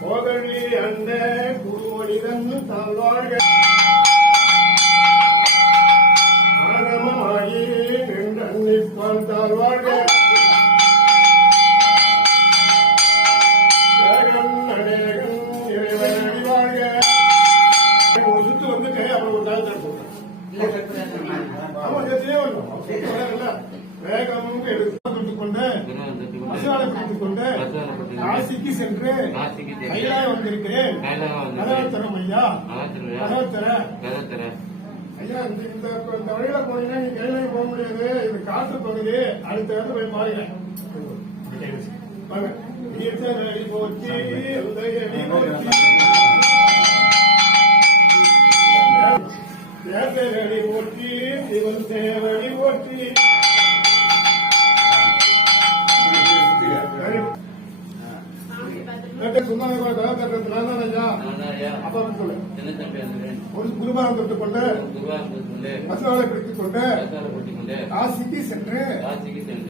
சோதரி அண்ட குருமனிதன் தாழ்வாழ்க நின்று அன்னிப்பான் தாழ்வாழ்க வேகம் எடுத்து கொண்டு மசாலா பிடித்துக் கொண்டு காசிக்கு சென்று கைலாய வந்திருக்கிறேன். கதவத்தரம் ஐயா. கதவத்தர ஐயா. இந்த இந்த இந்த வழியில போனீங்கன்னா நீ கைலாய போக முடியாது. இது பகுதி. அடுத்த இடத்துல போய் ஈர்த்தன் அடி போச்சு அடி போச்சு தேர்தலடி போற்றி சிவன் தேவடி போற்றி சும்மா கதவத்தரத்து நான் தான் ஐயா? அப்பா சொல்லு. ஒரு குருபாரம் தொட்டுக் கொண்டு மசாலா பிடித்துக் கொண்டு காசிக்கு சென்று.